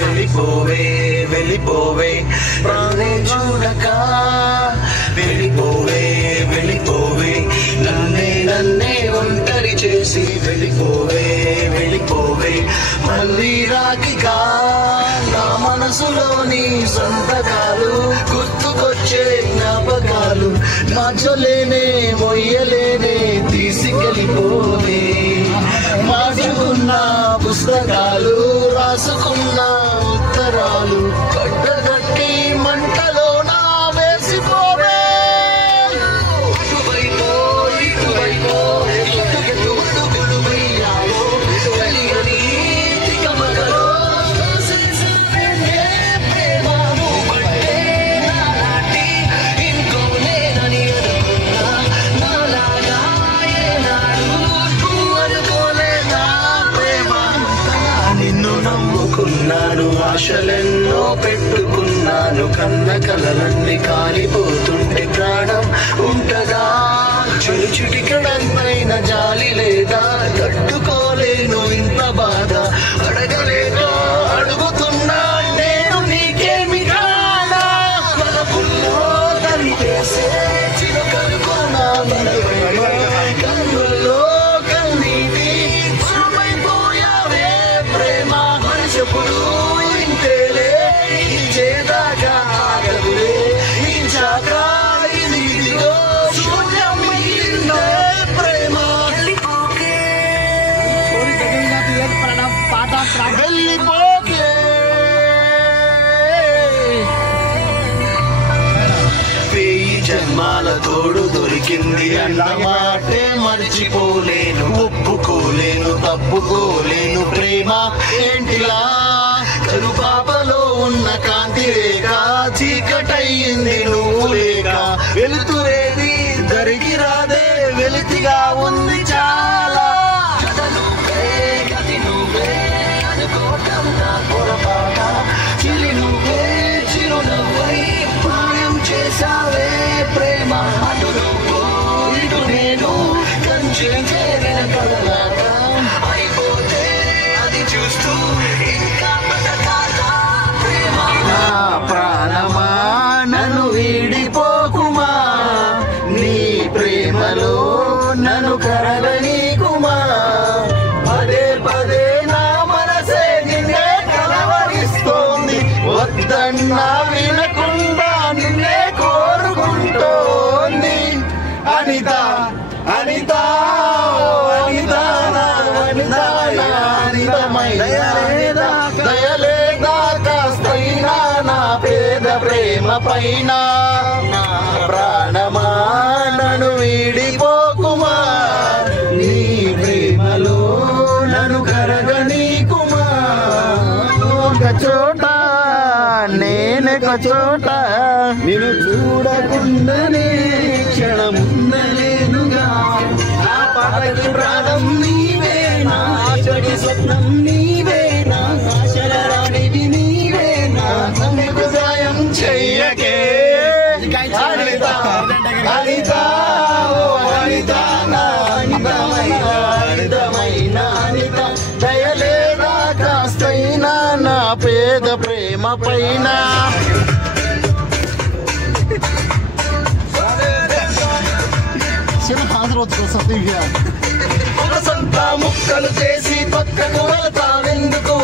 వెళ్ళిపోవే వెళ్ళిపోవే ప్రాణే చూడక వెళ్ళిపోవే వెళ్ళిపోవే నన్నే ఒంటరి చేసి వెళ్ళిపోవే వెళ్ళిపోవే మళ్ళీ రాకిగా నా మనసులోని సంతకాలు గుర్తుకొచ్చే జ్ఞాపకాలు మార్చలేనే మొయ్యలేనే తీసుకెళ్ళిపోవే మార్చుకున్న పుస్తకాలు రాసుకున్న ఉత్తరాలు కట్టగట్టి మంటలో నా వేసిపోవే ఇటువైపో ఇటువైపో ఎట్టుకెట్టుడుగులు వెయ్యాలో తెలియని తికమకలో ప్రేమను పట్టే నాలాంటి ఇంకో లేదని అనుకున్నా నాలాగా ఏనాడు అనుకోలేదా ప్రేమ నిన్ను నమ్ముకున్నాను ఆశలెన్నో పెట్టుకున్నాను కన్న కలలన్నీ కాలిపోతుంటే ప్రాణం ఉంటదా చిటికడంపైన జాలి లేదా తట్టుకోలేను ఇంత బాధ అడగలేక అడుగుతున్నా నేను నీకేమి కాదా మనకుల్లో తల్లిసే చిరకనుకున్నా కన్నుల్లో కన్నీటి చూమైపోయావే ప్రేమ మనిషిప్పుడు ఇంతేలే చేదాకా ఆగదులే ఇంచాక ఇదిగో శూన్యం మిగిలిందే ప్రేమ వెళ్ళిపోకే వెయ్యి జన్మాల తోడు దొరికింది అన్న మాటే మర్చిపోలేను ఒప్పుకోలేను తప్పుకోలేను ప్రేమ ఏంటిలా కరుపాపలో ఉన్న కాంతి రేఖ చీకటయ్యింది నువ్వు లేక వెలుతురేది దరికి రాదే వెలితిగా ఉంది చాలా గది నువ్వే అనుకోవటం నా పొరపాట చిలి నువ్వే చిరునవ్వై ప్రాయం చేసావే ప్రేమ అటు నువ్వు ఇటు నేను కంచె చేరిన కదలాక అయిపోతే అది చూస్తూ ఇంకా బతకాలా ప్రేమ నా ప్రాణమా నన్ను వీడిపోకుమా నీ ప్రేమలో నన్ను కరగనీకుమా పదే పదే నా మనసే నిన్నే కలవరిస్తోంది వద్దన్నా వినకుండా నిన్నే కోరుకుంటోంది అనిత అనిత అనితమైన దయలేదా కాస్తైనా నా పేద ప్రేమ పైన నా ప్రాణమా నన్ను వీడిపోకుమా నీ ప్రేమలో నన్ను కరగనీకుమా ఒక చోట నేనొక చోట నేను చూడకుండానే క్షణముందలేనుగా నా పాటకి ప్రాణం నీవే నా ఆశకి స్వప్నం నీవే నా ఆశల రాణివి నీవే నా నన్ను సాయం చెయ్యకే పేద ప్రేమ పైన సొంత ముక్కలు చేసి పక్కకు వెళ్తావెందుకు